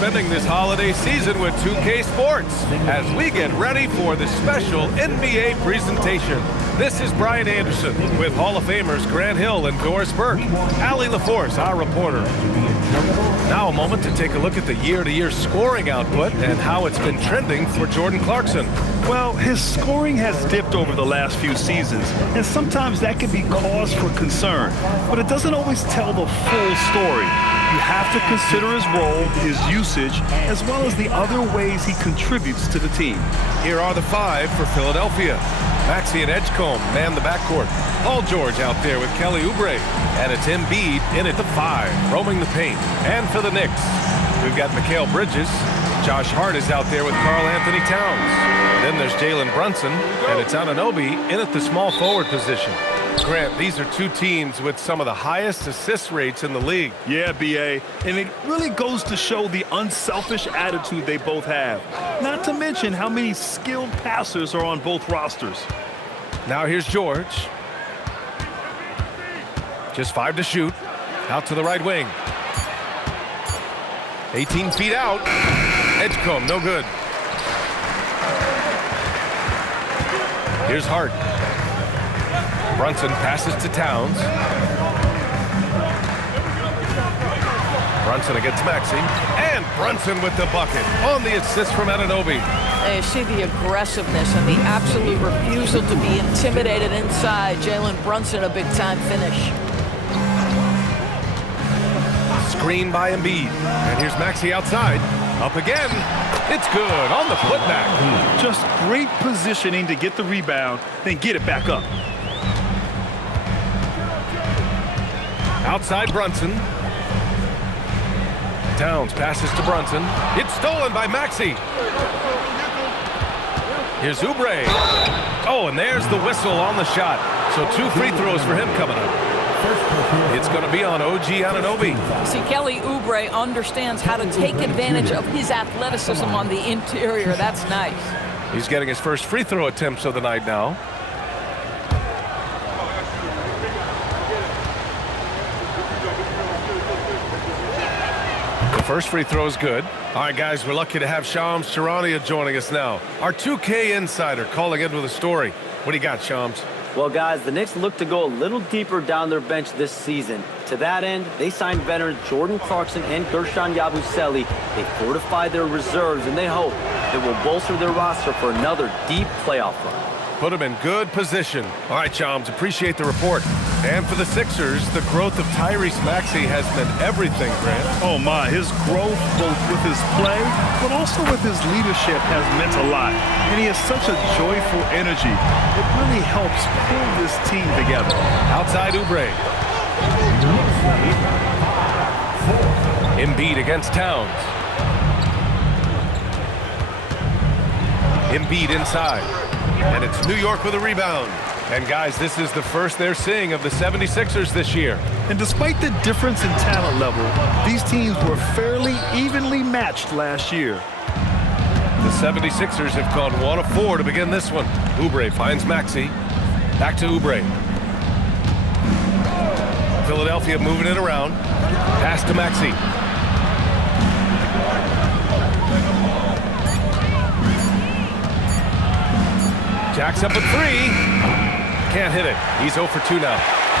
spending this holiday season with 2K Sports as we get ready for the special NBA presentation. This is Brian Anderson with Hall of Famers Grant Hill and Doris Burke. Allie LaForce, our reporter. Now a moment to take a look at the year-to-year scoring output and how it's been trending for Jordan Clarkson. Well, his scoring has dipped over the last few seasons, and sometimes that can be cause for concern. But it doesn't always tell the full story. You have to consider his role, his usage, as well as the other ways he contributes to the team. Here are the five for Philadelphia. Maxey and Edgecombe man the backcourt. Paul George out there with Kelly Oubre. And it's Embiid in at the 5, roaming the paint. And for the Knicks, we've got Mikal Bridges. Josh Hart is out there with Karl Anthony Towns. Then there's Jalen Brunson, and it's Anunoby in at the small forward position. Grant, these are two teams with some of the highest assist rates in the league. Yeah, B.A., and it really goes to show the unselfish attitude they both have. Not to mention how many skilled passers are on both rosters. Now here's George. Just 5 to shoot. Out to the right wing. 18 feet out. Edgecombe, no good. Here's Hart. Brunson passes to Towns. Brunson against Maxey. And Brunson with the bucket on the assist from Anunoby. And you see the aggressiveness and the absolute refusal to be intimidated inside. Jalen Brunson, a big-time finish. Screen by Embiid. And here's Maxey outside. Up again. It's good on the putback. Just great positioning to get the rebound, then get it back up. Outside Brunson. Towns passes to Brunson. It's stolen by Maxey. Here's Oubre. Oh, and there's the whistle on the shot. So 2 free throws for him coming up. It's going to be on OG Anunoby. See, Kelly Oubre understands how to take advantage of his athleticism on the interior. That's nice. He's getting his first free throw attempts of the night now. The first free throw is good. All right, guys, we're lucky to have Shams Charania joining us now. Our 2K insider calling in with a story. What do you got, Shams? Well, guys, the Knicks look to go a little deeper down their bench this season. To that end, they signed veterans Jordan Clarkson and Gershon Yabusele. They fortified their reserves, and they hope it will bolster their roster for another deep playoff run. Put them in good position. All right, Shams, appreciate the report. And for the Sixers, the growth of Tyrese Maxey has meant everything, Grant. Oh, my. His growth, both with his play, but also with his leadership, has meant a lot. And he has such a joyful energy. It really helps pull this team together. Outside Oubre. Embiid against Towns. Embiid inside. And it's New York with a rebound. And guys, this is the first they're seeing of the 76ers this year. And despite the difference in talent level, these teams were fairly evenly matched last year. The 76ers have gone 1 of 4 to begin this one. Oubre finds Maxey. Back to Oubre. Philadelphia moving it around. Pass to Maxey. Jacks up a 3. Can't hit it. He's 0 for 2 now.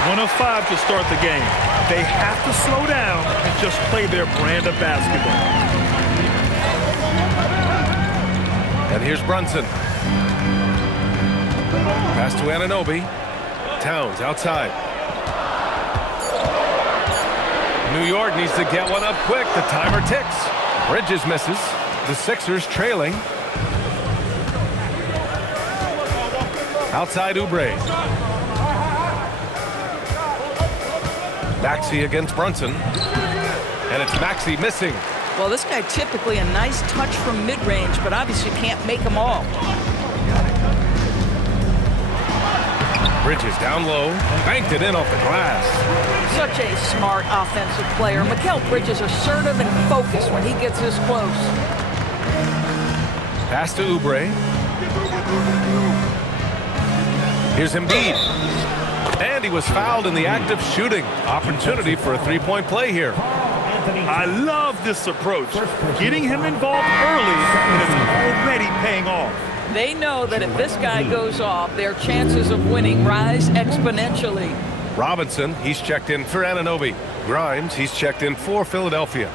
1 of 5 to start the game. They have to slow down and just play their brand of basketball. And here's Brunson. Pass to Anunoby. Towns outside. New York needs to get one up quick. The timer ticks. Bridges misses. The Sixers trailing. Outside Oubre. Maxey against Brunson. And it's Maxey missing. Well, this guy typically a nice touch from mid-range, but obviously can't make them all. Bridges down low. Banked it in off the glass. Such a smart offensive player. Mikal Bridges assertive and focused when he gets this close. Pass to Oubre. Here's Embiid. And he was fouled in the act of shooting. Opportunity for a 3-point play here. I love this approach. Getting him involved early, and it's already paying off. They know that if this guy goes off, their chances of winning rise exponentially. Robinson, he's checked in for Anunoby. Grimes, he's checked in for Philadelphia.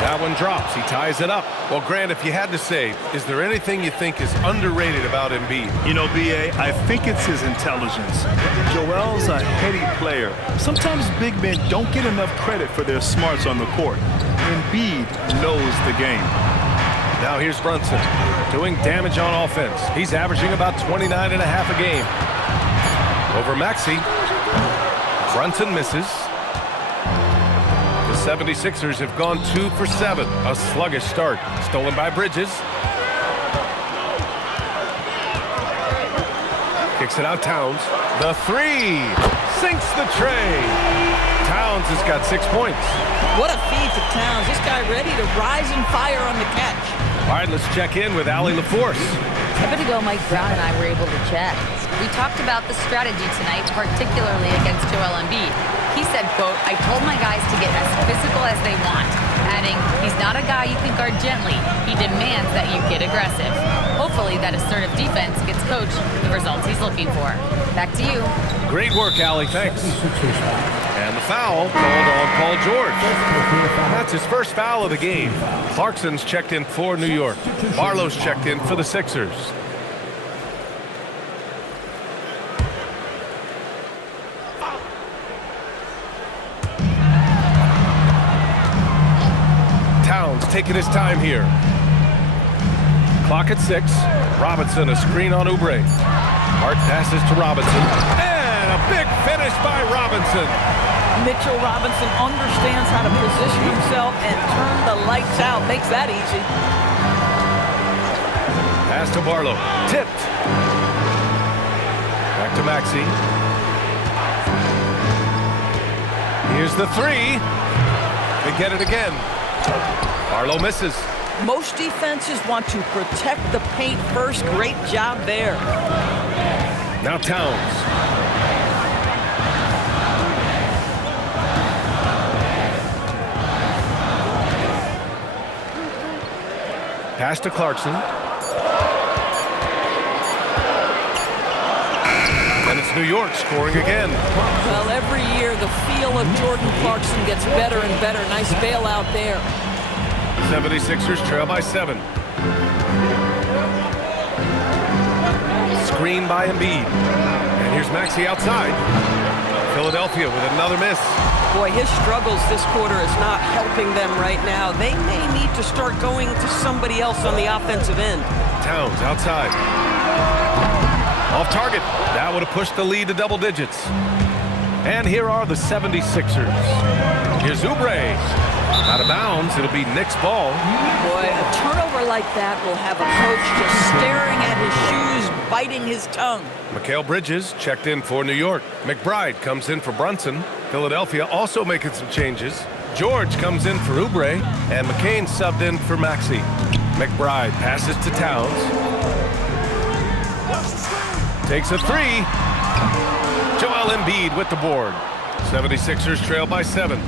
That one drops. He ties it up. Well, Grant, if you had to say, is there anything you think is underrated about Embiid? You know, B.A., I think it's his intelligence. Joel's a heady player. Sometimes big men don't get enough credit for their smarts on the court. Embiid knows the game. Now here's Brunson doing damage on offense. He's averaging about 29.5 a game. Over Maxey. Brunson misses. The 76ers have gone 2 for 7. A sluggish start. Stolen by Bridges. Kicks it out Towns. The three. Sinks the tray. Towns has got 6 points. What a feed to Towns. This guy ready to rise and fire on the catch. All right, let's check in with Allie LaForce. A bit ago, Mike Brown and I were able to chat. We talked about the strategy tonight, particularly against Joel Embiid. He said, quote, "I told my guys to get as physical as they want," adding, "He's not a guy you can guard gently. He demands that you get aggressive." Hopefully that assertive defense gets coach the results he's looking for. Back to you. Great work, Allie. Thanks. And the foul called on Paul George. That's his first foul of the game. Clarkson's checked in for New York. Barlow's checked in for the Sixers. Towns taking his time here. Clock at 6. Robinson, a screen on Oubre. Hart passes to Robinson. And a big finish by Robinson. Mitchell Robinson understands how to position himself and turn the lights out. Makes that easy. Pass to Barlow. Tipped. Back to Maxey. Here's the three. They get it again. Barlow misses. Most defenses want to protect the paint first. Great job there. Now Towns. Pass to Clarkson. And it's New York scoring again. Well, every year the feel of Jordan Clarkson gets better and better. Nice bailout there. 76ers trail by 7. Screen by Embiid. And here's Maxey outside. Philadelphia with another miss. Boy, his struggles this quarter is not helping them right now. They may need to start going to somebody else on the offensive end. Towns outside. Off target. That would have pushed the lead to double digits. And here are the 76ers. Here's Oubre. Out of bounds. It'll be Knicks ball. Boy, a turnover like that will have a coach just staring at his shoes, biting his tongue. Mikal Bridges checked in for New York. McBride comes in for Brunson. Philadelphia also making some changes. George comes in for Oubre, and McCain subbed in for Maxey. McBride passes to Towns. Takes a three. Joel Embiid with the board. 76ers trail by 7.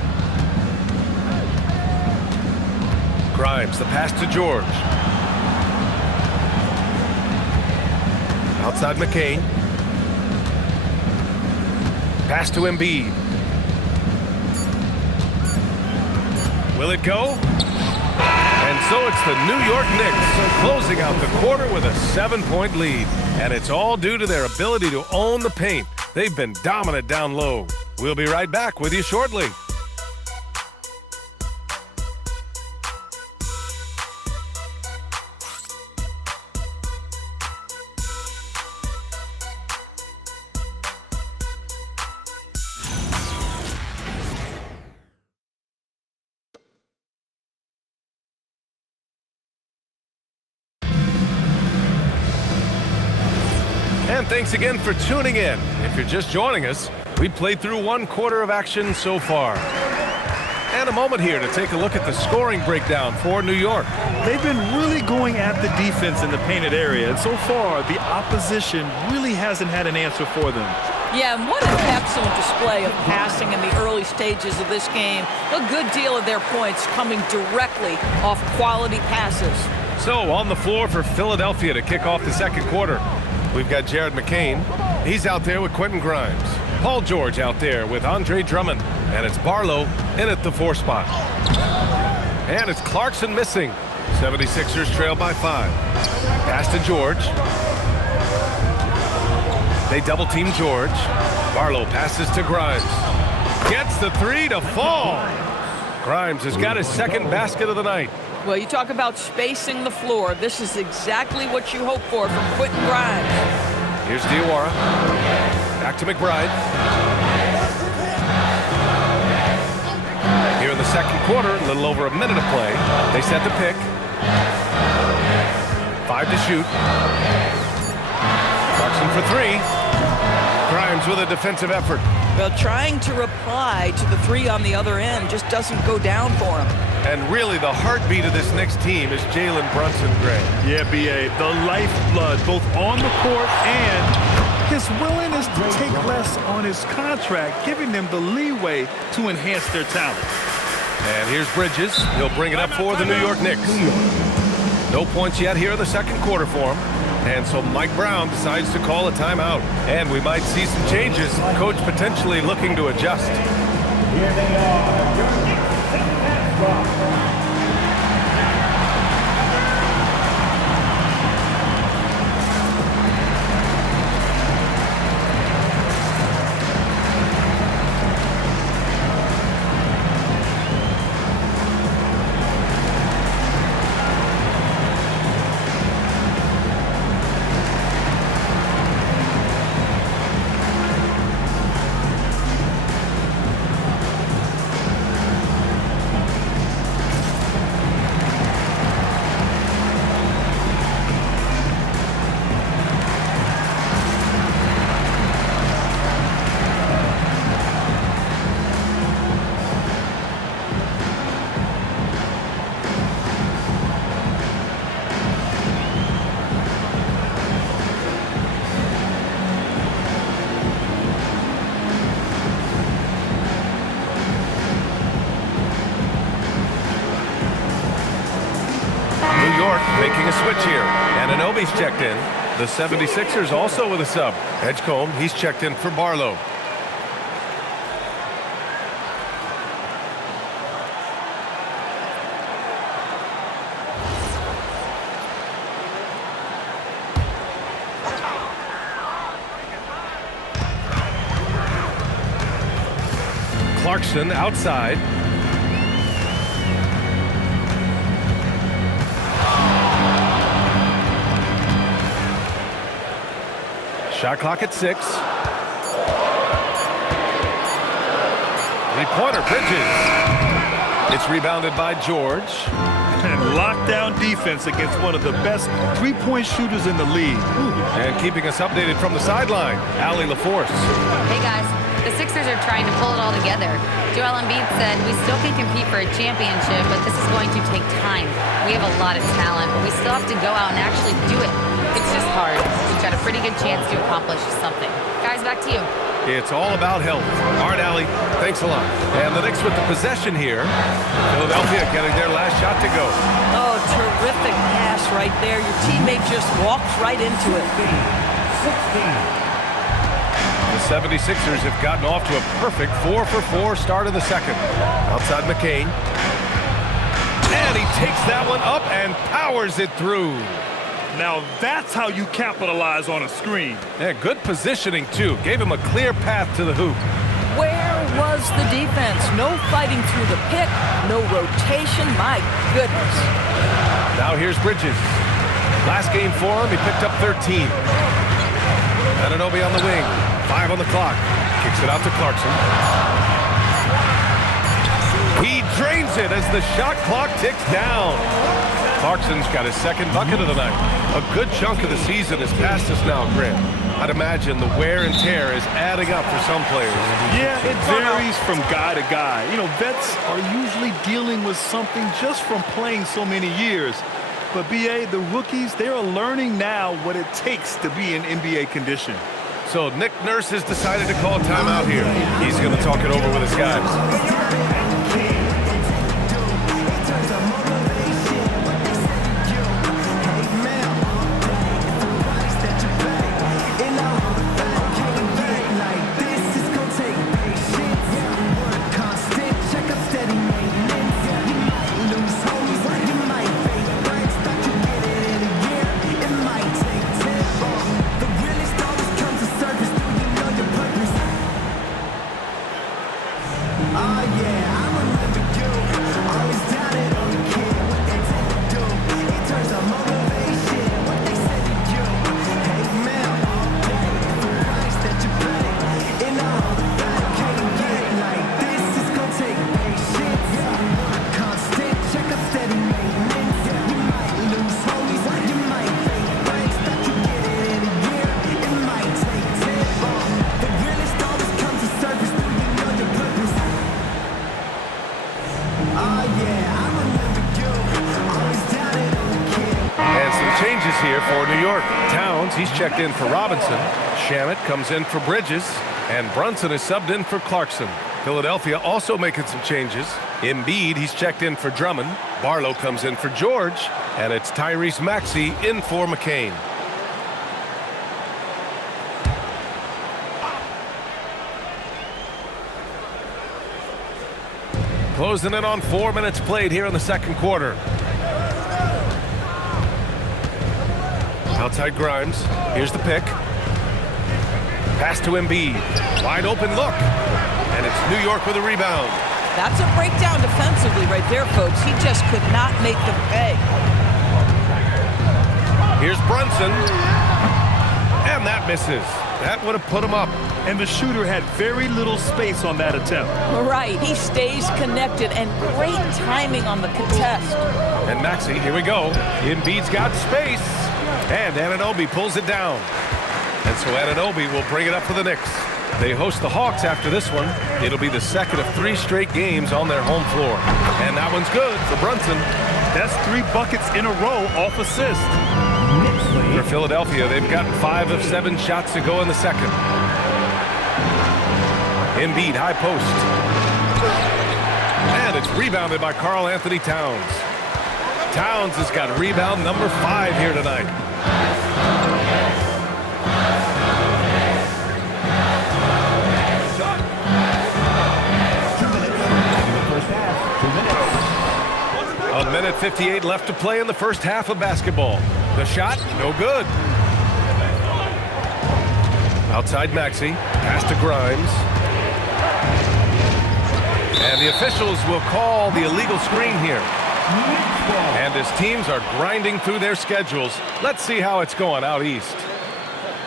Grimes, the pass to George. Outside McCain. Pass to Embiid. Will it go? And so it's the New York Knicks closing out the quarter with a 7-point lead. And it's all due to their ability to own the paint. They've been dominant down low. We'll be right back with you shortly. And thanks again for tuning in. If you're just joining us, we played through one quarter of action so far. And a moment here to take a look at the scoring breakdown for New York. They've been really going at the defense in the painted area, and so far the opposition really hasn't had an answer for them. Yeah, and what an excellent display of passing in the early stages of this game. A good deal of their points coming directly off quality passes. So on the floor for Philadelphia to kick off the second quarter, we've got Jared McCain. He's out there with Quentin Grimes. Paul George out there with Andre Drummond. And it's Barlow in at the 4 spot. And it's Clarkson missing. 76ers trail by 5. Pass to George. They double team George. Barlow passes to Grimes. Gets the 3 to fall. Grimes has got his second basket of the night. Well, you talk about spacing the floor. This is exactly what you hope for from Quentin Grimes. Here's Diawara. Back to McBride. Here in the second quarter, a little over a minute of play. They set the pick. 5 to shoot. Clarkson for 3. Grimes with a defensive effort. Well, trying to reply to the 3 on the other end just doesn't go down for him. And really, the heartbeat of this Knicks team is Jalen Brunson, Gray. Yeah, B.A., the lifeblood, both on the court and his willingness to take less on his contract, giving them the leeway to enhance their talent. And here's Bridges. He'll bring it up for the New York Knicks. No points yet here in the second quarter for him. And so Mike Brown decides to call a timeout. And we might see some changes. Coach potentially looking to adjust. Here they are, your Knicks. Making a switch here. And Anunoby's checked in. The 76ers also with a sub. Edgecombe, he's checked in for Barlow. Clarkson outside. Shot clock at 6. Three-pointer, Bridges. It's rebounded by George. And lockdown defense against one of the best three-point shooters in the league. And keeping us updated from the sideline, Allie LaForce. Hey, guys. The Sixers are trying to pull it all together. Joel Embiid said, we still can compete for a championship, but this is going to take time. We have a lot of talent, but we still have to go out and actually do it. It's just hard. We've got a pretty good chance to accomplish something. Guys, back to you. It's all about health. All right, Allie, thanks a lot. And the Knicks with the possession here. Philadelphia getting their last shot to go. Oh, terrific pass right there. Your teammate just walks right into it. The 76ers have gotten off to a perfect 4-for-4 start of the second. Outside McCain. And he takes that one up and powers it through. Now that's how you capitalize on a screen. Yeah, good positioning, too. Gave him a clear path to the hoop. Where was the defense? No fighting through the pick, no rotation. My goodness. Now here's Bridges. Last game for him, he picked up 13. Anunoby on the wing. 5 on the clock. Kicks it out to Clarkson. He drains it as the shot clock ticks down. Clarkson's got his second bucket of the night. A good chunk of the season is past us now, Grant. I'd imagine the wear and tear is adding up for some players. Yeah, it varies from guy to guy. You know, vets are usually dealing with something just from playing so many years. But, B.A., the rookies, they are learning now what it takes to be in NBA condition. So Nick Nurse has decided to call timeout here. He's going to talk it over with his guys. Changes here for New York. Towns, he's checked in for Robinson. Shamet comes in for Bridges. And Brunson is subbed in for Clarkson. Philadelphia also making some changes. Embiid, he's checked in for Drummond. Barlow comes in for George. And it's Tyrese Maxey in for McCain. Closing in on 4 minutes played here in the second quarter. Outside Grimes. Here's the pick. Pass to Embiid. Wide open look. And it's New York with a rebound. That's a breakdown defensively right there, folks. He just could not make them pay. Here's Brunson. And that misses. That would have put him up. And the shooter had very little space on that attempt. Right. He stays connected, and great timing on the contest. And Maxey, here we go. Embiid's got space. And Anunoby pulls it down. And so Anunoby will bring it up for the Knicks. They host the Hawks after this one. It'll be the second of 3 straight games on their home floor. And that one's good for Brunson. That's 3 buckets in a row off assist. For Philadelphia, they've gotten 5 of 7 shots to go in the second. Embiid, high post. And it's rebounded by Karl Anthony Towns. Towns has got rebound number 5 here tonight. A minute 58 left to play in the first half of basketball. The shot, no good. Outside Maxey, pass to Grimes. And the officials will call the illegal screen here. And as teams are grinding through their schedules, let's see how it's going out east.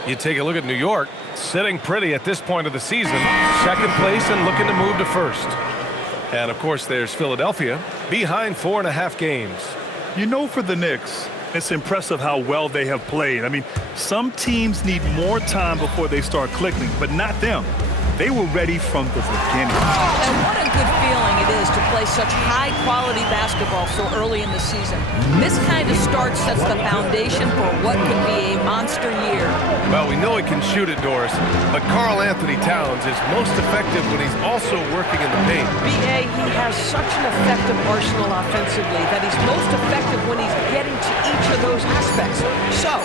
You take a look at New York, sitting pretty at this point of the season. Second place and looking to move to first. And, of course, there's Philadelphia, behind 4.5 games. You know, for the Knicks, it's impressive how well they have played. I mean, some teams need more time before they start clicking, but not them. They were ready from the beginning. And what a good feeling it is to play such high-quality basketball so early in the season. This kind of start sets the foundation for what could be a monster year. Well, we know he can shoot it, Doris, but Karl Anthony Towns is most effective when he's also working in the paint. B.A., he has such an effective arsenal offensively that he's most effective when he's getting to each of those aspects. So,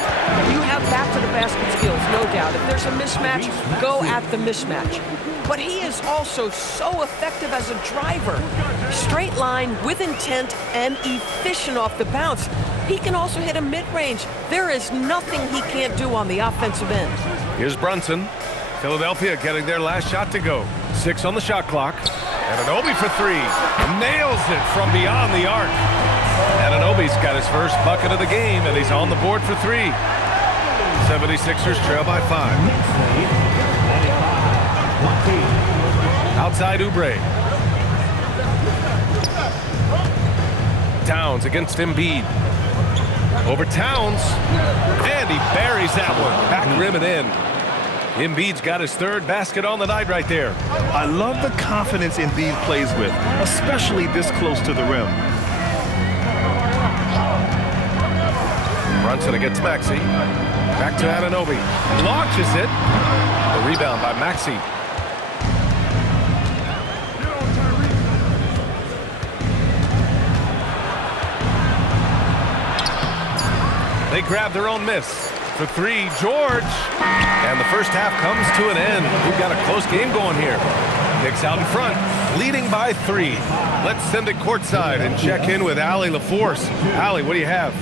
you have back-to-the-basket skills, no doubt. If there's a mismatch, go at the mismatch. But he is also so effective as a driver. Straight line, with intent, and efficient off the bounce. He can also hit a mid-range. There is nothing he can't do on the offensive end. Here's Brunson. Philadelphia getting their last shot to go. 6 on the shot clock. Anunoby for 3. Nails it from beyond the arc. Anunoby's got his first bucket of the game, and he's on the board for 3. 76ers trail by 5. Outside Oubre. Towns against Embiid. Over Towns. And he buries that one. Back rim and in. Embiid's got his third basket on the night right there. I love the confidence Embiid plays with, especially this close to the rim. Brunson against Maxey. Back to Anunoby. Launches it. The rebound by Maxey. They grab their own miss. For three, George. And the first half comes to an end. We've got a close game going here. Knicks out in front, leading by 3. Let's send it courtside and check in with Allie LaForce. Allie, what do you have?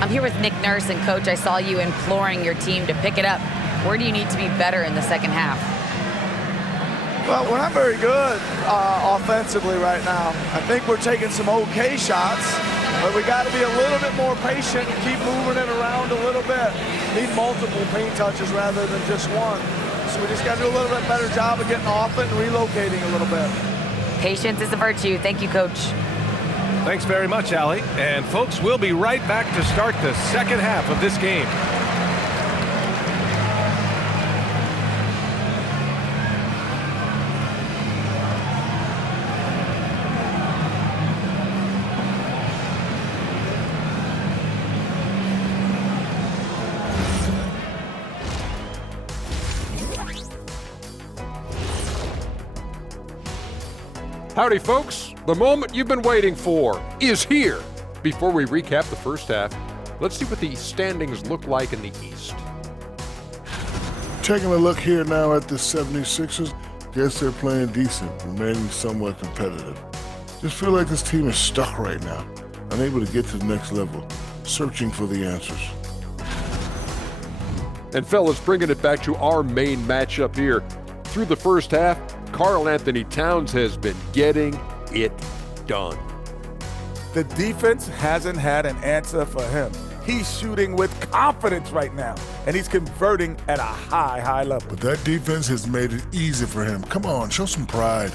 I'm here with Nick Nurse, and Coach, I saw you imploring your team to pick it up. Where do you need to be better in the second half? Well, we're not very good offensively right now. I think we're taking some okay shots, but we got to be a little bit more patient and keep moving it around a little bit. Need multiple paint touches rather than just one. So we just got to do a little bit better job of getting off it and relocating a little bit. Patience is a virtue. Thank you, Coach. Thanks very much, Allie. And folks, we'll be right back to start the second half of this game. Howdy, folks. The moment you've been waiting for is here. Before we recap the first half, let's see what the standings look like in the East. Taking a look here now at the 76ers, guess they're playing decent, remaining somewhat competitive. Just feel like this team is stuck right now, unable to get to the next level, searching for the answers. And fellas, bringing it back to our main matchup here. Through the first half, Karl Anthony Towns has been getting it done. The defense hasn't had an answer for him. He's shooting with confidence right now, and he's converting at a high level. But that defense has made it easy for him. Come on, show some pride.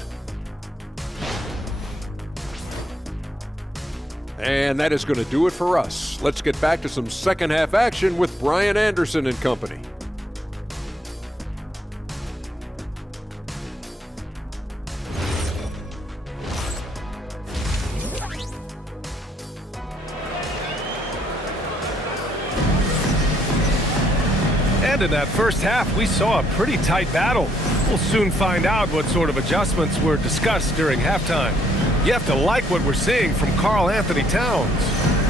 And that is going to do it for us. Let's get back to some second half action with Brian Anderson and company. And in that first half, we saw a pretty tight battle. We'll soon find out what sort of adjustments were discussed during halftime. You have to like what we're seeing from Karl Anthony Towns.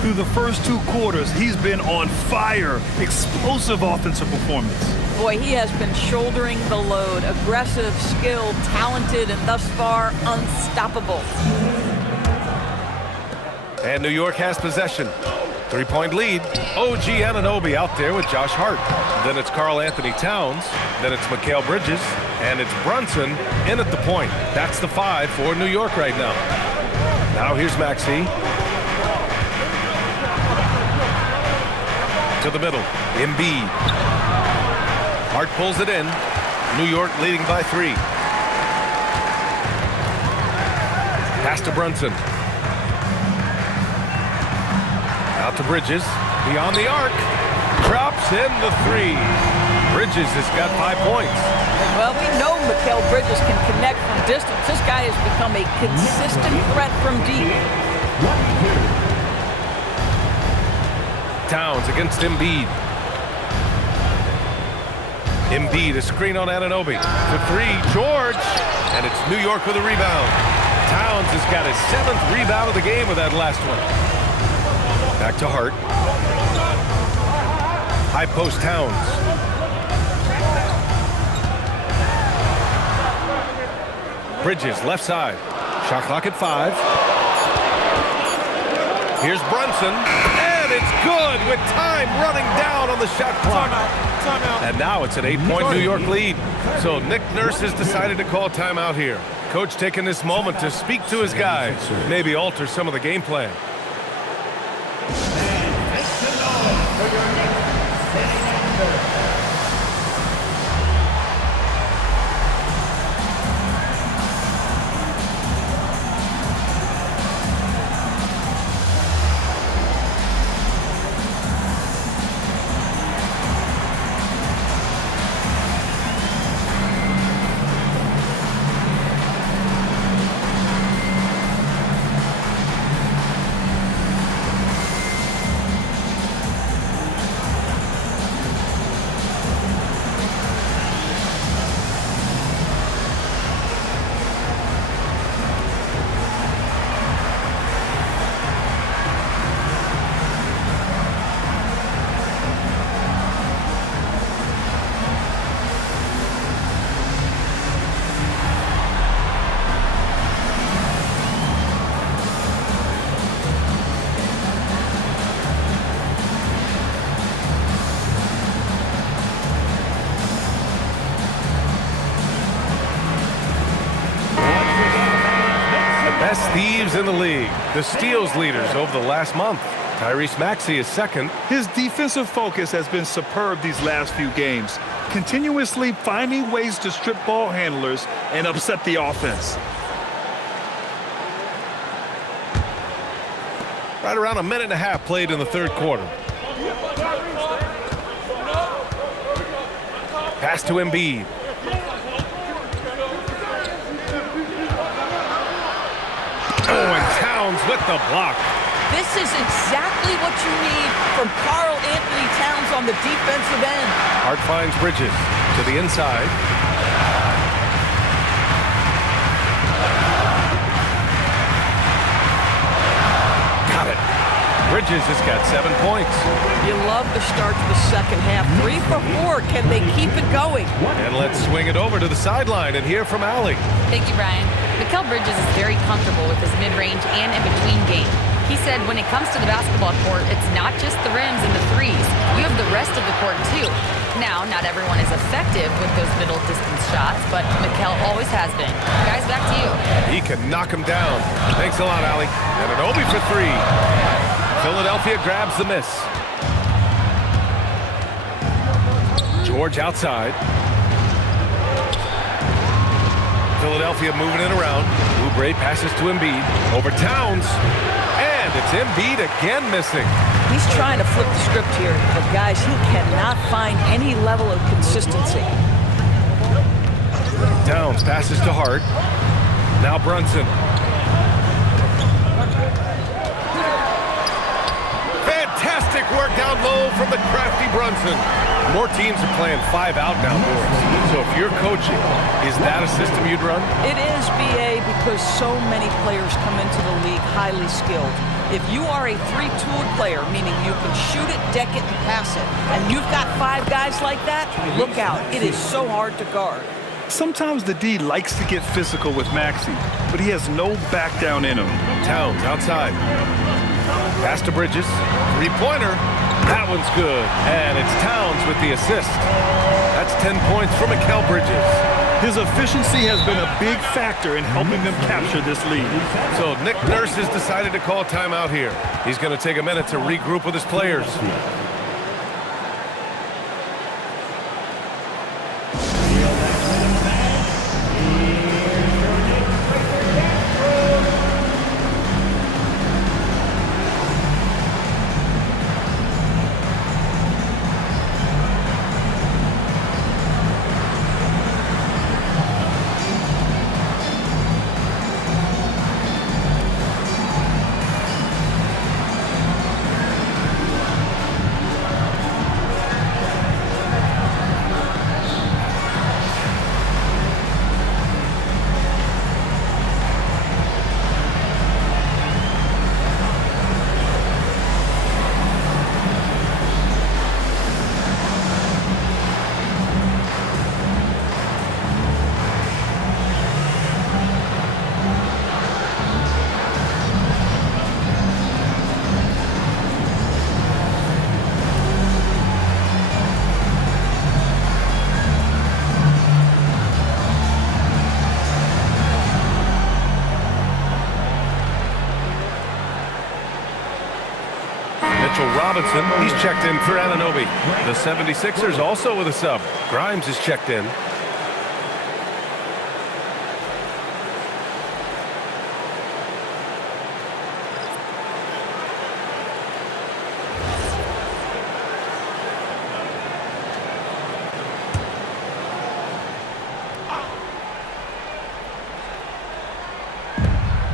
Through the first 2 quarters, he's been on fire. Explosive offensive performance. Boy, he has been shouldering the load. Aggressive, skilled, talented, and thus far unstoppable. And New York has possession. 3-point lead. OG Anunoby out there with Josh Hart. Then it's Karl Anthony Towns. Then it's Mikal Bridges. And it's Brunson in at the point. That's the 5 for New York right now. Now here's Maxey. To the middle. Embiid. Hart pulls it in. New York leading by 3. Pass to Brunson. Out to Bridges, beyond the arc, drops in the 3. Bridges has got 5 points. Well, we know Mikal Bridges can connect from distance. This guy has become a consistent threat from deep. Towns against Embiid. Embiid, a screen on Anunoby. For 3, George, and it's New York with a rebound. Towns has got his 7th rebound of the game with that last one. Back to Hart. High post Towns. Bridges, left side. Shot clock at 5. Here's Brunson. And it's good with time running down on the shot clock. Timeout. And now it's an 8-point New York lead. So Nick Nurse has decided to call timeout here. Coach taking this moment to speak to his guys. Maybe alter some of the game plan. Best thieves in the league. The steals leaders over the last month. Tyrese Maxey is second. His defensive focus has been superb these last few games, continuously finding ways to strip ball handlers and upset the offense. Right around a minute and a half played in the third quarter. Pass to Embiid. Oh, and Towns with the block. This is exactly what you need from Karl Anthony Towns on the defensive end. Hart finds Bridges to the inside. Got it. Bridges has got 7 points. You love the start to the second half. 3 for 4. Can they keep it going? And let's swing it over to the sideline and hear from Allie. Thank you, Brian. Mikal Bridges is very comfortable with his mid-range and in-between game. He said when it comes to the basketball court, it's not just the rims and the threes. You have the rest of the court, too. Now, not everyone is effective with those middle-distance shots, but Mikal always has been. Guys, back to you. He can knock him down. Thanks a lot, Allie. And an Obi for 3. Philadelphia grabs the miss. George outside. Philadelphia moving it around. Oubre passes to Embiid. Over Towns. And it's Embiid again missing. He's trying to flip the script here, but guys, he cannot find any level of consistency. Towns passes to Hart. Now Brunson. Fantastic work down low from the crafty Brunson. More teams are playing 5 out downdoors. So if you're coaching, is that a system you'd run? It is, BA, because so many players come into the league highly skilled. If you are a 3-tooled player, meaning you can shoot it, deck it, and pass it, and you've got 5 guys like that, look out. It is so hard to guard. Sometimes the D likes to get physical with Maxey, but he has no back down in him. Towns outside. Pass to Bridges. 3-pointer. That one's good. And it's Towns with the assist. That's 10 points for Mikal Bridges. His efficiency has been a big factor in helping them capture this lead. So Nick Nurse has decided to call timeout here. He's going to take a minute to regroup with his players. Robinson, he's checked in for Anunoby. The 76ers also with a sub. Grimes is checked in.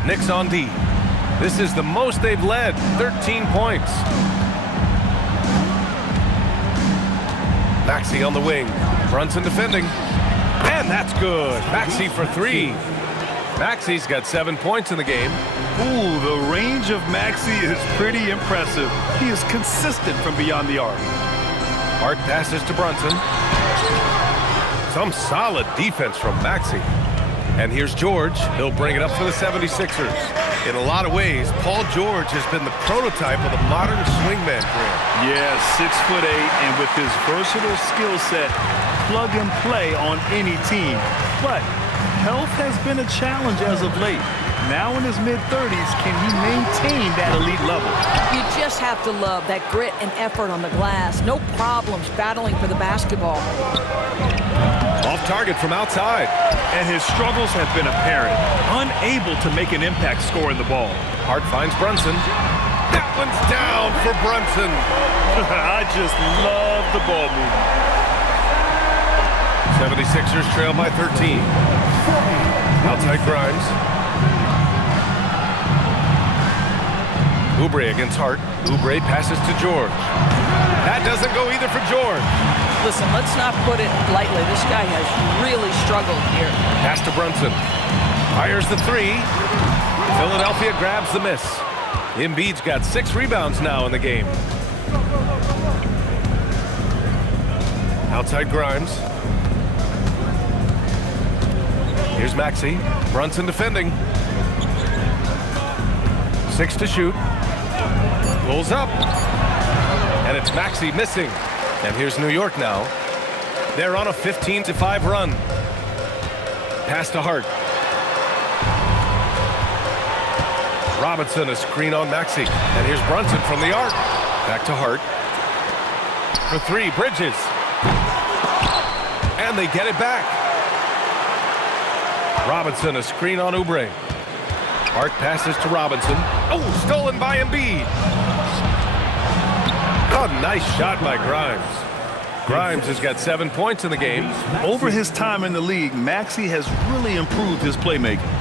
Knicks on D. This is the most they've led, 13 points. Maxey on the wing. Brunson defending. And that's good. Maxey for 3. Maxey's got 7 points in the game. Ooh, the range of Maxey is pretty impressive. He is consistent from beyond the arc. Hart passes to Brunson. Some solid defense from Maxey. And here's George. He'll bring it up for the 76ers. In a lot of ways, Paul George has been the prototype of the modern swingman career. Yeah, 6'8", and with his versatile skill set, plug and play on any team. But health has been a challenge as of late. Now in his mid-30s, can he maintain that elite level? You just have to love that grit and effort on the glass. No problems battling for the basketball. Off target from outside. And his struggles have been apparent. Unable to make an impact scoring the ball. Hart finds Brunson. That one's down for Brunson. I just love the ball movement. 76ers trail by 13. Outside Grimes. Oubre against Hart. Oubre passes to George. That doesn't go either for George. Listen, let's not put it lightly. This guy has really struggled here. Pass to Brunson. Fires the three. Philadelphia grabs the miss. Embiid's got 6 rebounds now in the game. Outside Grimes. Here's Maxey. Brunson defending. 6 to shoot. Pulls up. And it's Maxey missing. And here's New York now. They're on a 15-5 run. Pass to Hart. Robinson, a screen on Maxey. And here's Brunson from the arc. Back to Hart. For 3, Bridges. And they get it back. Robinson, a screen on Oubre. Hart passes to Robinson. Oh, stolen by Embiid. Oh, nice shot by Grimes. Grimes has got 7 points in the game. Over his time in the league, Maxey has really improved his playmaking.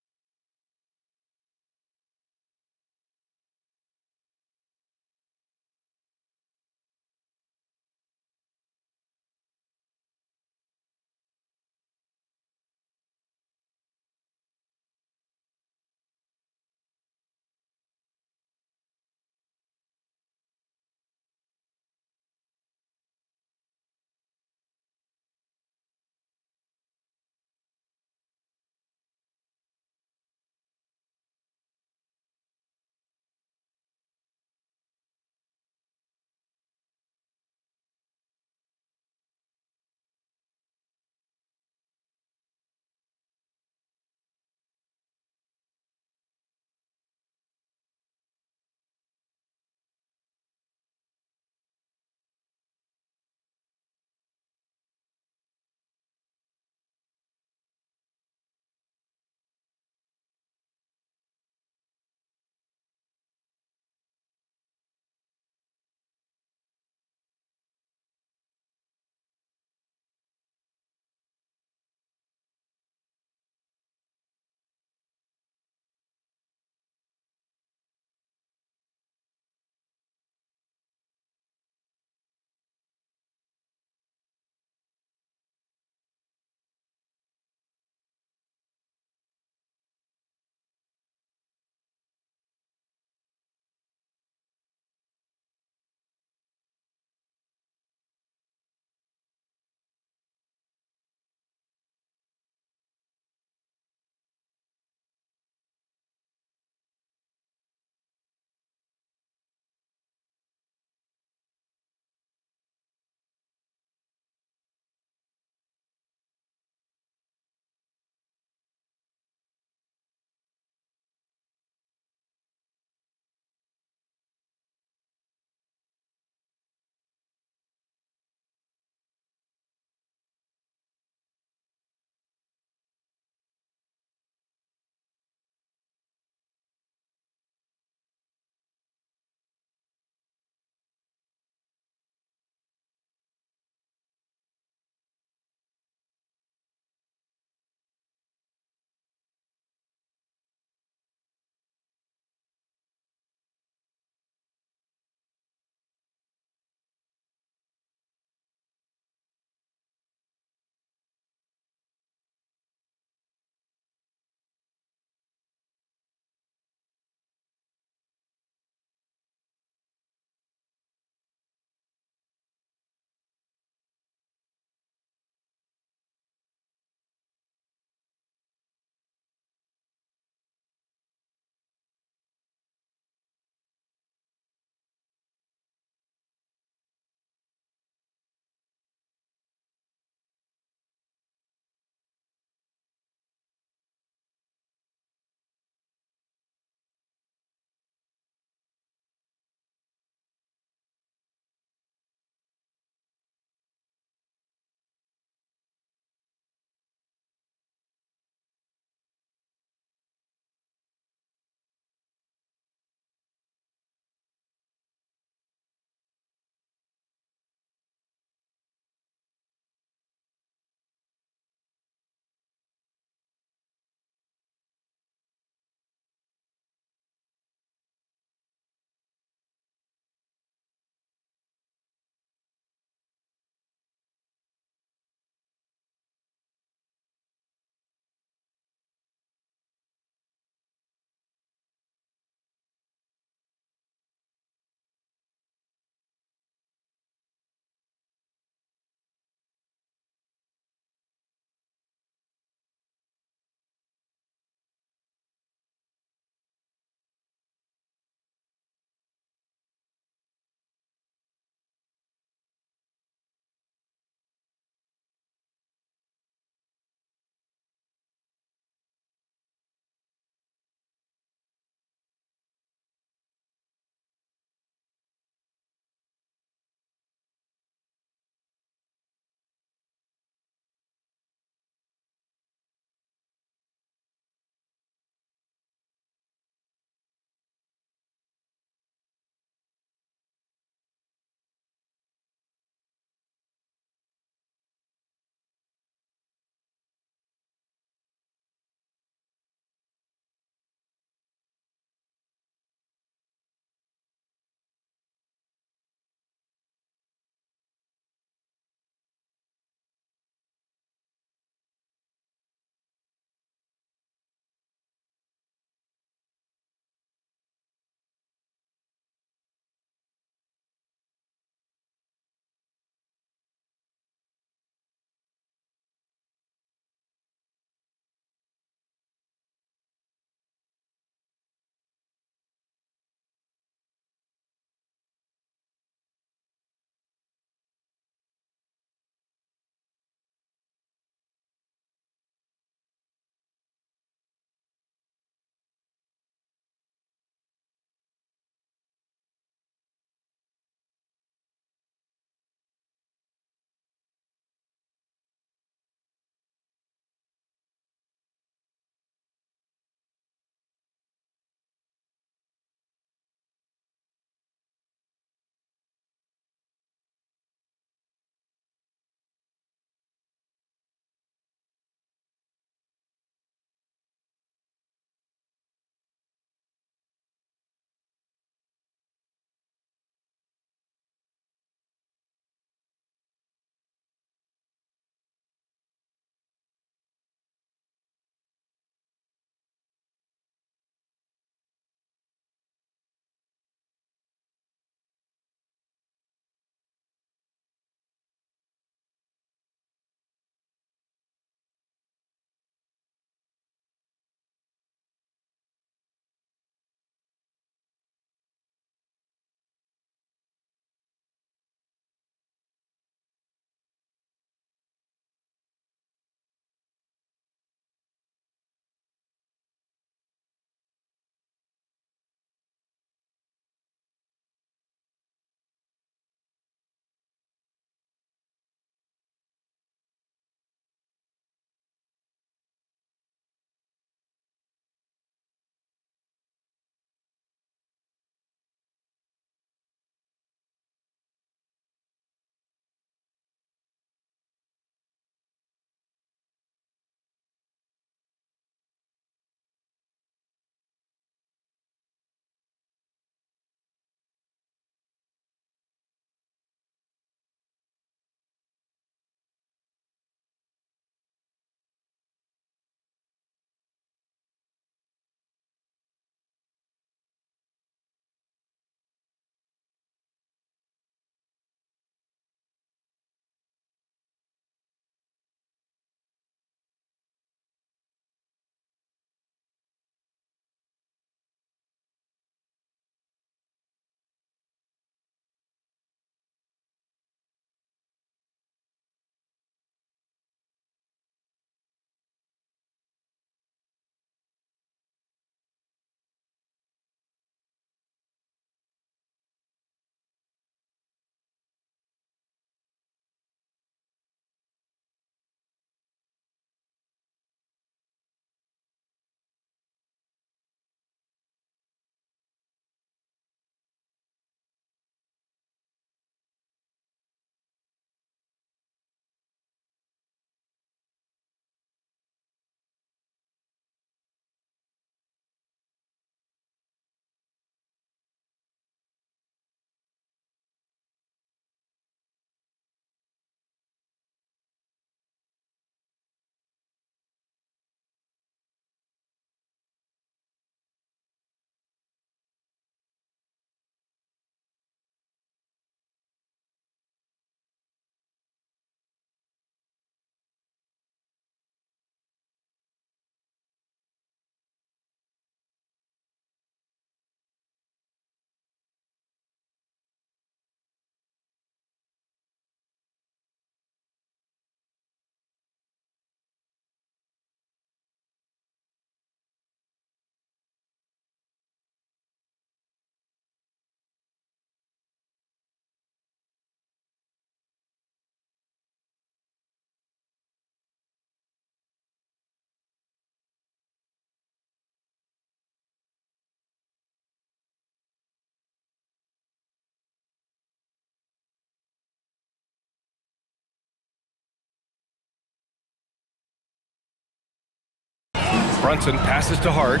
Brunson passes to Hart.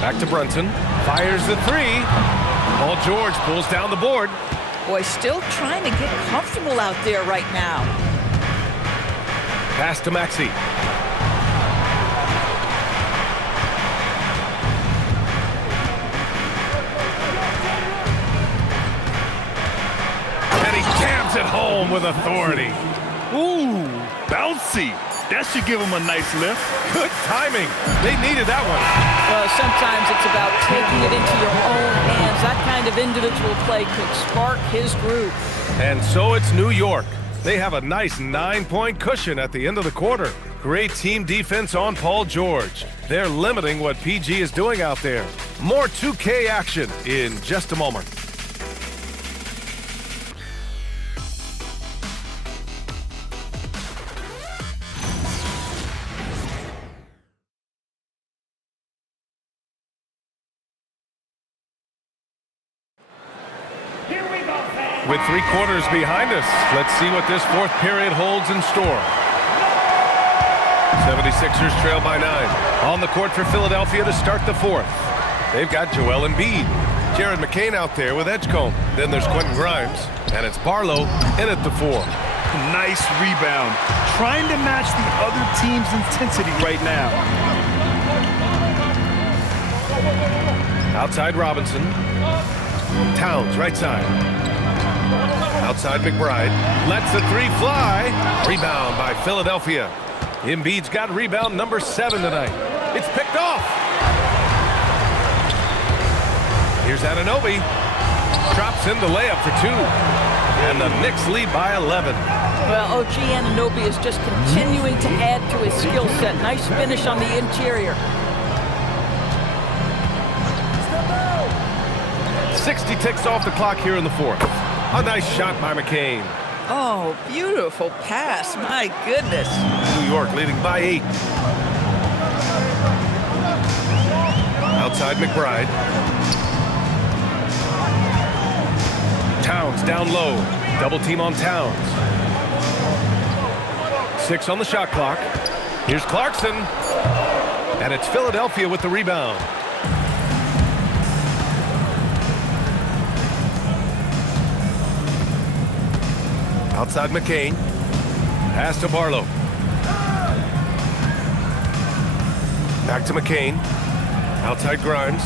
Back to Brunson. Fires the three. Paul George pulls down the board. Boy, still trying to get comfortable out there right now. Pass to Maxey. And he jams it home with authority. Ooh, bouncy. That should give him a nice lift. Good timing. They needed that one. Well, sometimes it's about taking it into your own hands. That kind of individual play could spark his groove. And so it's New York. They have a nice 9-point cushion at the end of the quarter. Great team defense on Paul George. They're limiting what PG is doing out there. More 2K action in just a moment. With 3 quarters behind us, let's see what this fourth period holds in store. 76ers trail by 9. On the court for Philadelphia to start the fourth. They've got Joel Embiid. Jared McCain out there with Edgecombe. Then there's Quentin Grimes. And it's Barlow in at the 4. Nice rebound. Trying to match the other team's intensity right now. Outside Robinson. Towns, right side. Outside McBride. Lets the 3 fly. Rebound by Philadelphia. Embiid's got rebound number 7 tonight. It's picked off. Here's Anunoby. Drops in the layup for 2. And the Knicks lead by 11. Well, OG Anunoby is just continuing to add to his skill set. Nice finish on the interior. 60 ticks off the clock here in the fourth. A nice shot by McCain. Oh, beautiful pass. My goodness. New York leading by 8. Outside McBride. Towns down low. Double team on Towns. 6 on the shot clock. Here's Clarkson. And it's Philadelphia with the rebound. Outside McCain. Pass to Barlow. Back to McCain. Outside Grimes.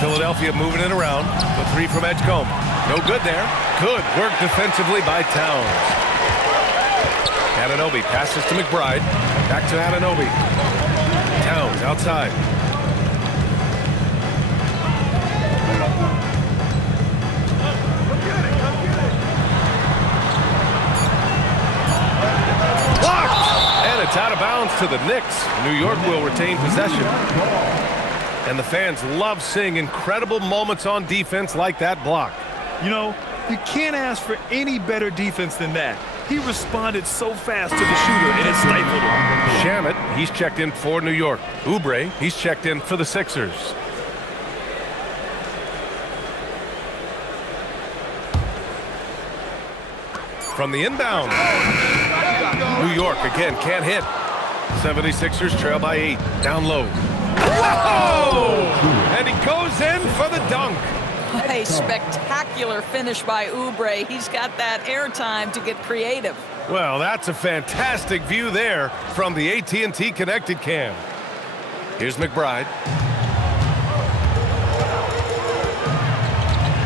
Philadelphia moving it around. The 3 from Edgecombe. No good there. Good work defensively by Towns. Anunoby passes to McBride. Back to Anunoby. Towns outside. It's out of bounds to the Knicks. New York will retain possession. And the fans love seeing incredible moments on defense like that block. You know, you can't ask for any better defense than that. He responded so fast to the shooter, and it stifled him. Shamet, he's checked in for New York. Oubre, he's checked in for the Sixers. From the inbound. New York again can't hit. 76ers trail by 8. Down low. Whoa! And he goes in for the dunk. A spectacular finish by Oubre. He's got that airtime to get creative. Well, that's a fantastic view there from the AT&T Connected Cam. Here's McBride.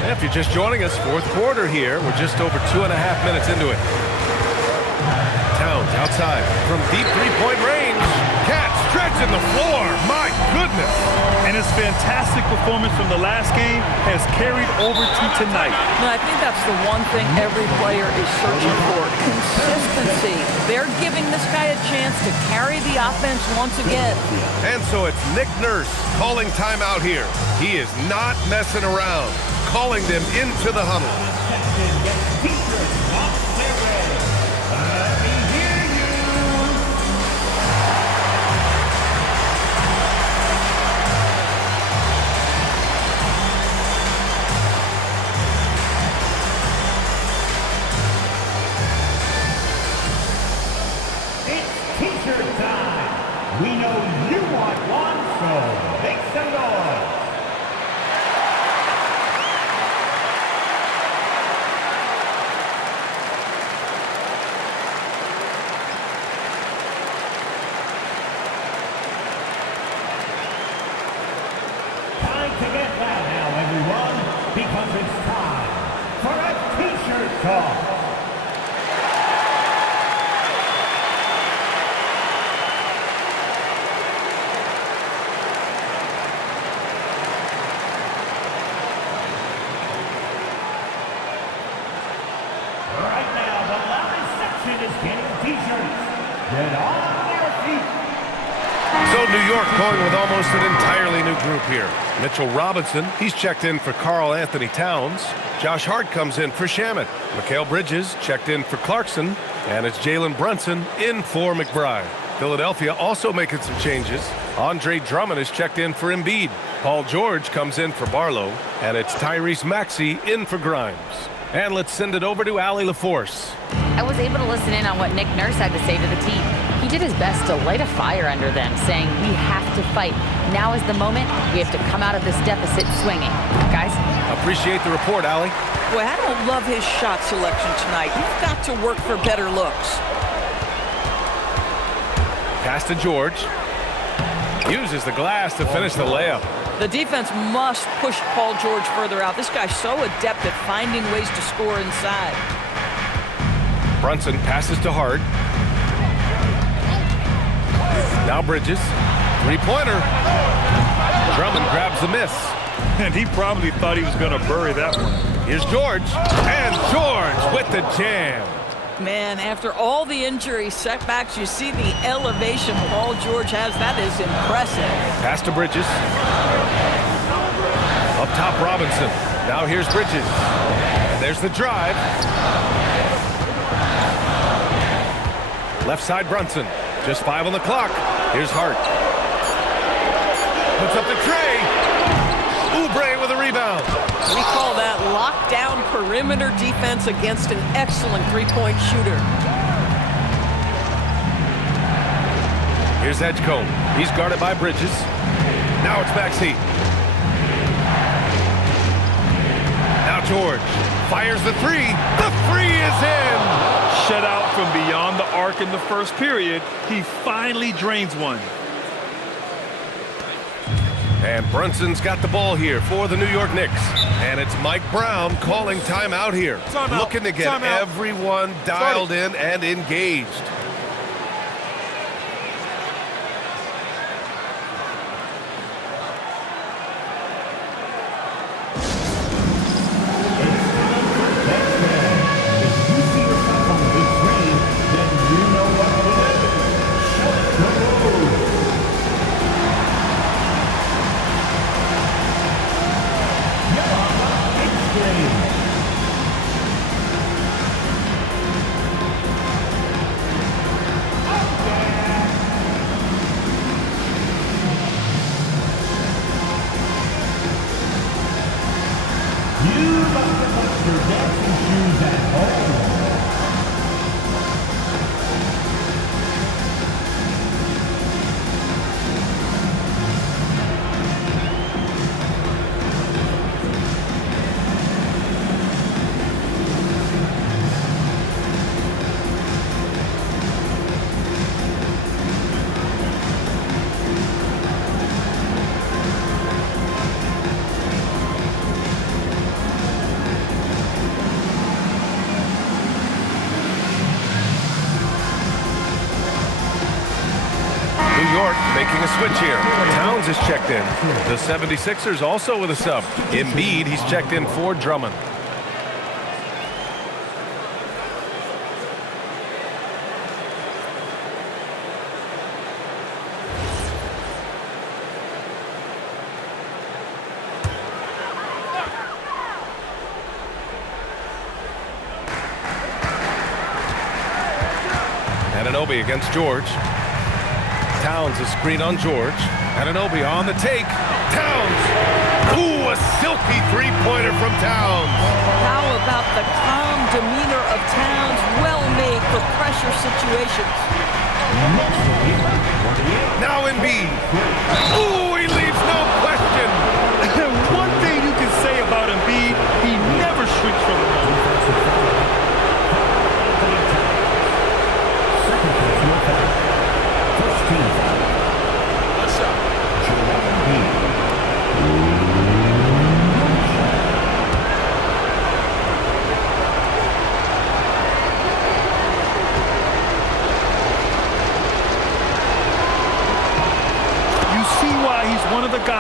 If you're just joining us, fourth quarter here. We're just over 2.5 minutes into it. Towns outside from deep three-point range. Cat stretching the floor. My goodness. And his fantastic performance from the last game has carried over to tonight. No, I think that's the one thing every player is searching for. Consistency. They're giving this guy a chance to carry the offense once again. And so it's Nick Nurse calling timeout here. He is not messing around. Calling them into the huddle. face-off. Right now, the loudest section is getting t-shirts. Get on their feet. So New York going with almost an entirely new group here. Mitchell Robinson, he's checked in for Karl Anthony Towns. Josh Hart comes in for Shamet. Mikal Bridges checked in for Clarkson. And it's Jalen Brunson in for McBride. Philadelphia also making some changes. Andre Drummond is checked in for Embiid. Paul George comes in for Barlow. And it's Tyrese Maxey in for Grimes. And let's send it over to Allie LaForce. I was able to listen in on what Nick Nurse had to say to the team. He did his best to light a fire under them, saying, we have to fight. Now is the moment. We have to come out of this deficit swinging. Guys? Appreciate the report, Allie. Boy, I don't love his shot selection tonight. You've got to work for better looks. Pass to George. Uses the glass to finish the layup. The defense must push Paul George further out. This guy's so adept at finding ways to score inside. Brunson passes to Hart. Now Bridges. Three-pointer. Drummond grabs the miss. And he probably thought he was going to bury that one. Here's George. And George with the jam. Man, after all the injury setbacks, you see the elevation Paul George has. That is impressive. Pass to Bridges. Up top, Robinson. Now here's Bridges. And there's the drive. Left side, Brunson. Just 5 on the clock. Here's Hart. Puts up the tray. Oubre with a rebound. We call that lockdown perimeter defense against an excellent three-point shooter. Here's Edgecombe. He's guarded by Bridges. Now it's Maxey. Now George fires the three. The three is in. Shut out from beyond the arc in the first period. He finally drains one. And Brunson's got the ball here for the New York Knicks. And it's Mike Brown calling timeout here. Timeout. Looking to get Timeout. everyone dialed in and engaged. Making a switch here. Towns is checked in. The 76ers also with a sub. Embiid, he's checked in for Drummond. Anunoby against George. Towns, a screen on George. Anunoby on the take. Towns. Ooh, a silky three-pointer from Towns. How about the calm demeanor of Towns? Well made for pressure situations. Now Embiid. Ooh, he leaves no question. One thing you can say about Embiid, he never shrinks from the ball.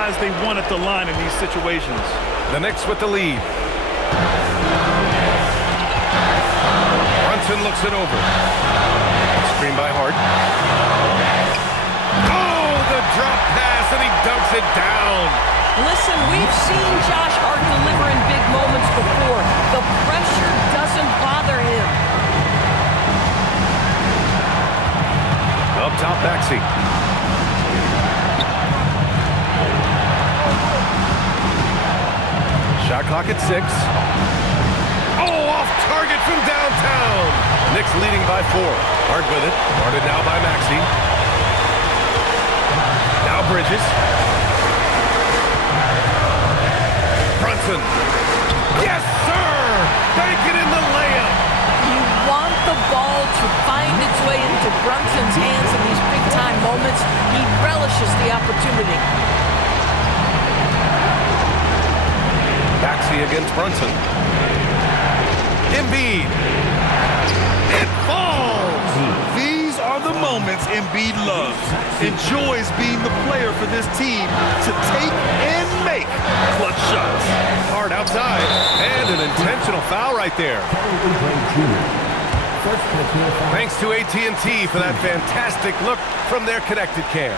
guys they want at the line in these situations. The Knicks with the lead. Brunson looks it over. Screen by Hart. Oh, the drop pass, and he dunks it down. Listen, we've seen Josh Hart deliver in big moments before. The pressure doesn't bother him. Up top, Maxey. Shot clock at 6. Oh, off target from downtown. Knicks leading by 4. Hart with it. Guarded now by Maxey. Now Bridges. Brunson. Yes, sir! Bank it in the layup. You want the ball to find its way into Brunson's hands in these big-time moments. He relishes the opportunity. Maxey against Brunson. Embiid. It falls! These are the moments Embiid loves. Enjoys being the player for this team to take and make clutch shots. Hard outside. And an intentional foul right there. Thanks to AT&T for that fantastic look from their connected cam.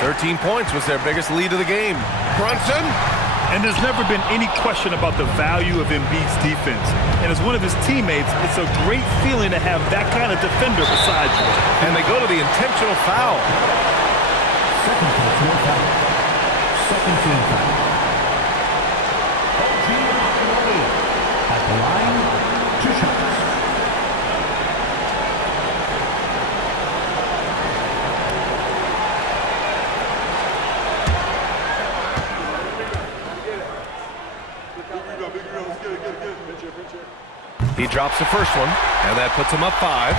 13 points was their biggest lead of the game. Brunson. And there's never been any question about the value of Embiid's defense. And as one of his teammates, it's a great feeling to have that kind of defender beside you. And they go to the intentional foul. Second personal foul. Second team foul. At the line, 2 shots. He drops the first one, and that puts him up 5.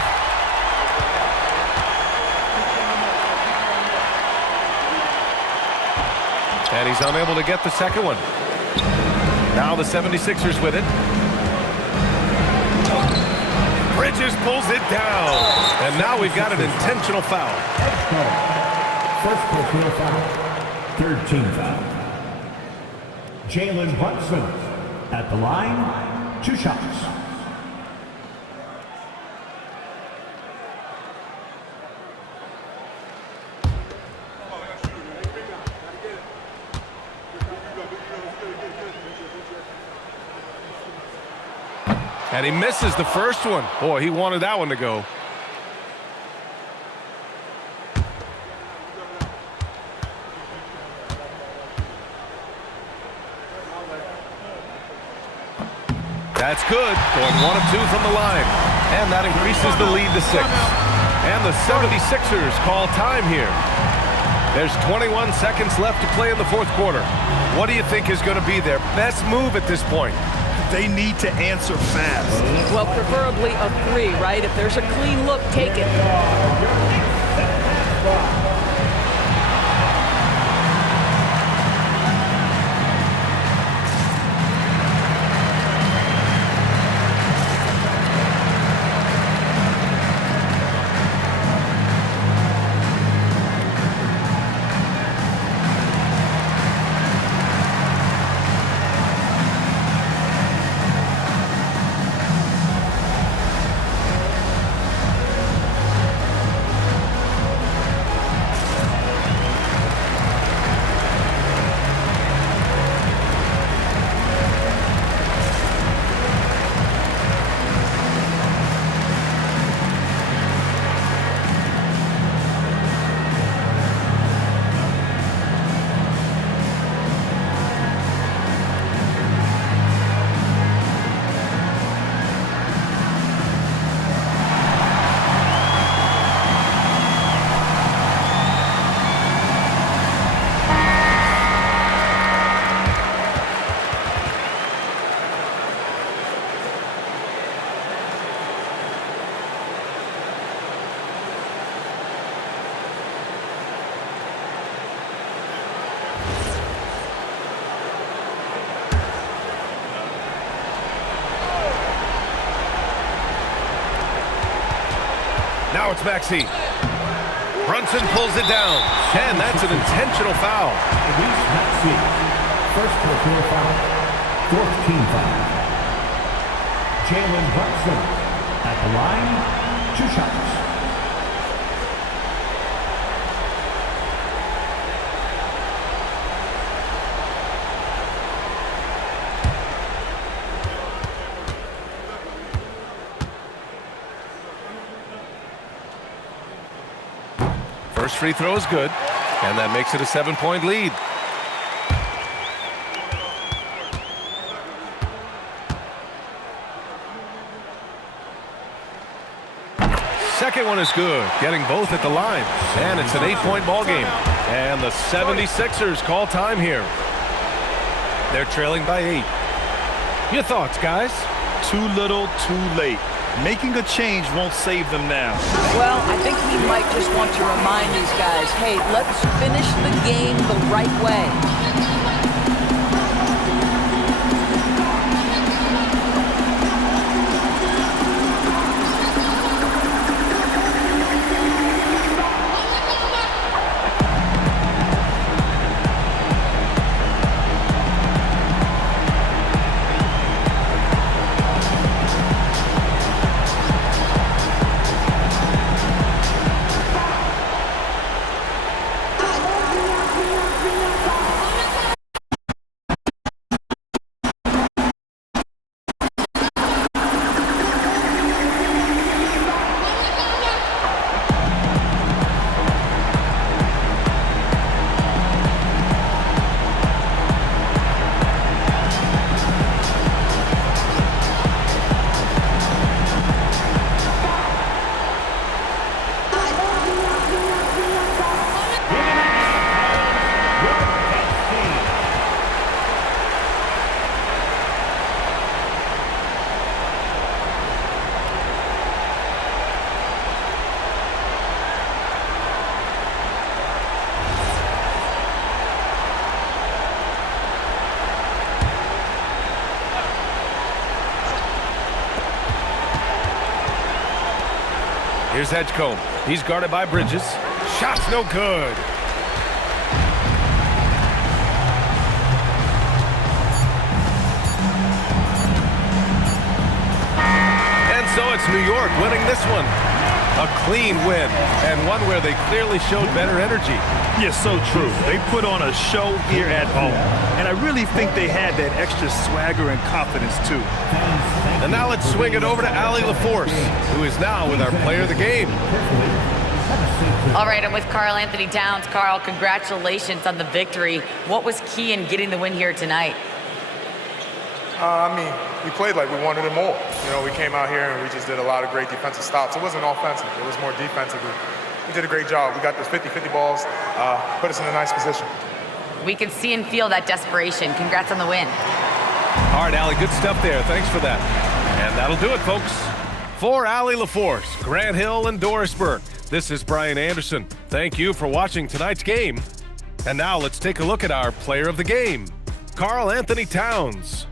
And he's unable to get the second one. Now the 76ers with it. Bridges pulls it down. And now we've got an intentional foul. First personal foul. Third team foul. Jalen Brunson at the line, 2 shots. And he misses the first one. Boy, he wanted that one to go. That's good. Going 1 of 2 from the line. And that increases the lead to 6. And the 76ers call time here. There's 21 seconds left to play in the 4th quarter. What do you think is going to be their best move at this point? They need to answer fast. Well, preferably a 3, right? If there's a clean look, take it. Now it's Maxey. Brunson pulls it down, and that's an intentional foul. Reese Maxey. First personal foul. Fourth team foul. Jalen Brunson at the line. 2 shots. First free throw is good, and that makes it a 7-point lead. Second one is good, getting both at the line, and it's an 8-point ball game. And the 76ers call time here. They're trailing by 8. Your thoughts, guys? Too little, too late. Making a change won't save them now. Well, I think he might just want to remind these guys, hey, let's finish the game the right way. Here's Edgecombe. He's guarded by Bridges. Shot's no good. And so it's New York winning this one. A clean win, and one where they clearly showed better energy. Yeah, so true. They put on a show here at home, and I really think they had that extra swagger and confidence, too. And now let's swing it over to Allie LaForce, who is now with our player of the game. All right, I'm with Karl Anthony Towns. Karl, congratulations on the victory. What was key in getting the win here tonight? We played like we wanted it more. We came out here and we just did a lot of great defensive stops. It wasn't offensive. It was more defensive. We did a great job. We got those 50-50 balls, put us in a nice position. We can see and feel that desperation. Congrats on the win. All right, Allie, good stuff there. Thanks for that. And that'll do it, folks. For Allie LaForce, Grant Hill, and Doris Burke, this is Brian Anderson. Thank you for watching tonight's game. And now let's take a look at our player of the game, Karl Anthony Towns.